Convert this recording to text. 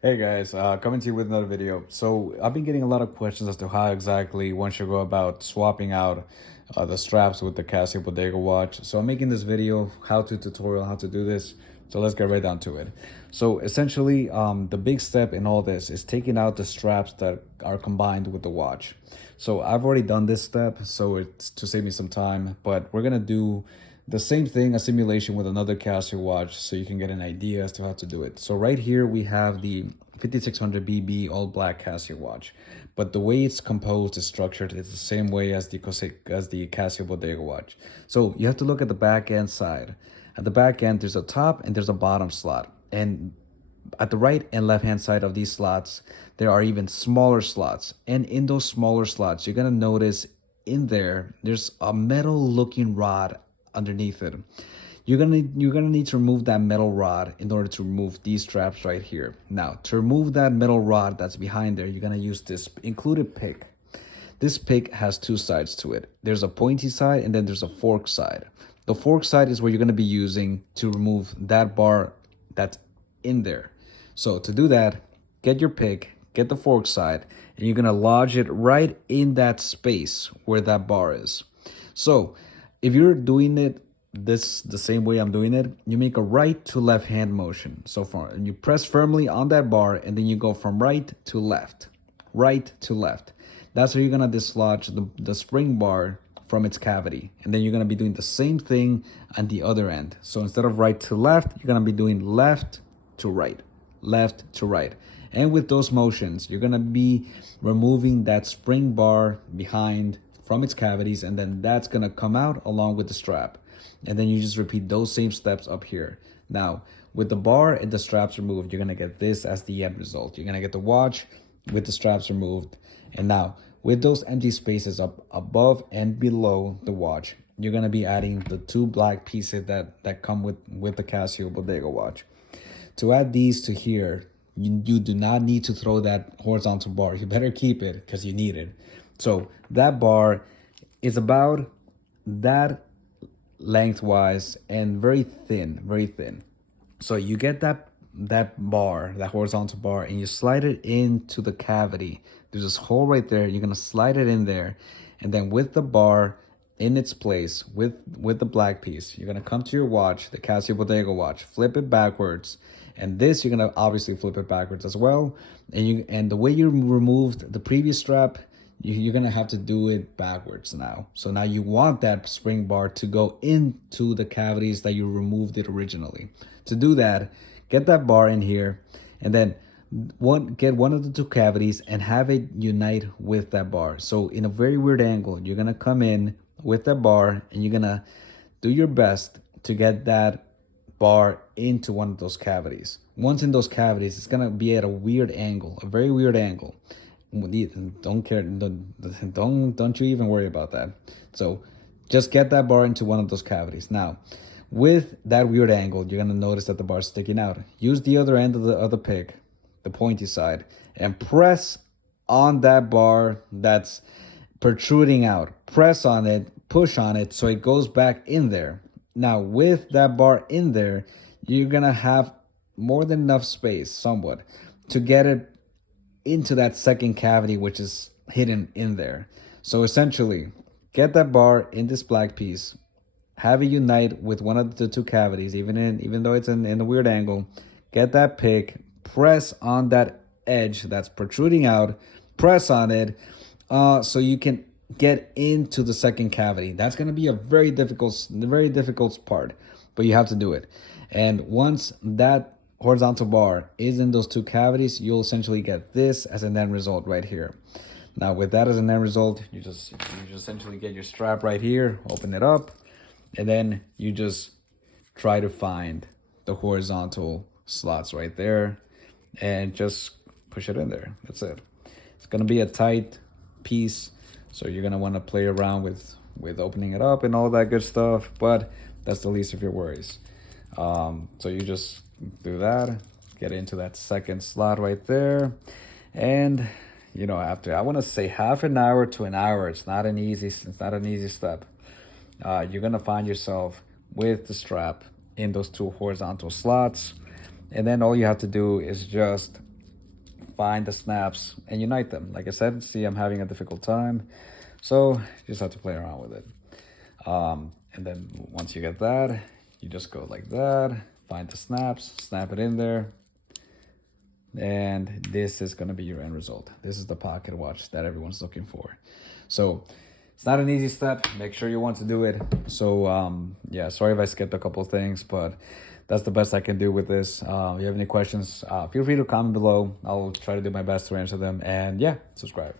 Hey guys, coming to you with another video. So I've been getting a lot of questions as to how exactly one should go about swapping out the straps with the Casio Bodega Watch. So I'm making this video, how-to tutorial, how to do this. So let's get right down to it. So essentially, the big step in all this is taking out the straps that are combined with the watch. So I've already done this step, so it's to save me some time, but we're gonna do the same thing, a simulation with another Casio watch, so you can get an idea as to how to do it. So right here we have the 5600BB all black Casio watch, but the way it's composed is structured. It's the same way as the Casio Bodega watch. So you have to look at the back end side. At the back end, there's a top and there's a bottom slot, and at the right and left hand side of these slots, there are even smaller slots. And in those smaller slots, you're gonna notice in there's a metal looking rod underneath it. You're gonna need to remove that metal rod in order to remove these straps right here. Now, to remove that metal rod that's behind there, you're gonna use this included pick. This pick has two sides to it. There's a pointy side and then there's a fork side. The fork side is where you're gonna be using to remove that bar that's in there. So to do that, get your pick, get the fork side, and you're gonna lodge it right in that space where that bar is. So if you're doing it the same way I'm doing it, you make a right to left hand motion. So far, and you press firmly on that bar, and then you go from right to left, right to left. That's how you're gonna dislodge the spring bar from its cavity. And then you're gonna be doing the same thing on the other end. So instead of right to left, you're gonna be doing left to right, left to right. And with those motions, you're gonna be removing that spring bar behind from its cavities, and then that's gonna come out along with the strap. And then you just repeat those same steps up here. Now, with the bar and the straps removed, you're gonna get this as the end result. You're gonna get the watch with the straps removed. And now, with those empty spaces up above and below the watch, you're gonna be adding the two black pieces that come with the Casio Bodega watch. To add these to here, you do not need to throw that horizontal bar. You better keep it because you need it. So that bar is about that lengthwise and very thin, very thin. So you get that bar, that horizontal bar, and you slide it into the cavity. There's this hole right there. You're gonna slide it in there, and then with the bar in its place, with the black piece, you're gonna come to your watch, the Casio Bodega watch, flip it backwards, and this you're gonna obviously flip it backwards as well. And the way you removed the previous strap, you're gonna have to do it backwards now. So now you want that spring bar to go into the cavities that you removed it originally. To do that, get that bar in here, and then get one of the two cavities and have it unite with that bar. So in a very weird angle, you're gonna come in with that bar and you're gonna do your best to get that bar into one of those cavities. Once in those cavities, it's gonna be at a weird angle, a very weird angle. Don't care, don't you even worry about that. So just get that bar into one of those cavities. Now, with that weird angle, you're gonna notice that the bar is sticking out. Use the other end of the pick, the pointy side, and press on that bar that's protruding out. Press on it, push on it so it goes back in there. Now, with that bar in there, you're gonna have more than enough space, somewhat, to get it into that second cavity, which is hidden in there. So essentially, get that bar in this black piece, have it unite with one of the two cavities, even though it's in a weird angle. Get that pick, press on that edge that's protruding out, press on it, so you can get into the second cavity. That's gonna be a very difficult part, but you have to do it. And once that horizontal bar is in those two cavities, you'll essentially get this as an end result right here. Now, with that as an end result, you just essentially get your strap right here, open it up, and then you just try to find the horizontal slots right there and just push it in there. That's it. It's gonna be a tight piece, so you're gonna want to play around with opening it up and all that good stuff, but that's the least of your worries. So you just do that, get into that second slot right there, and after, I want to say, half an hour to an hour, it's not an easy step. You're gonna find yourself with the strap in those two horizontal slots, and then all you have to do is just find the snaps and unite them. Like I said, see, I'm having a difficult time, so you just have to play around with it. And then once you get that, you just go like that, find the snaps, snap it in there, and this is going to be your end result. This is the pocket watch that everyone's looking for. So it's not an easy step. Make sure you want to do it. So yeah, sorry if I skipped a couple of things, but that's the best I can do with this. If you have any questions, feel free to comment below. I'll try to do my best to answer them. And yeah, subscribe.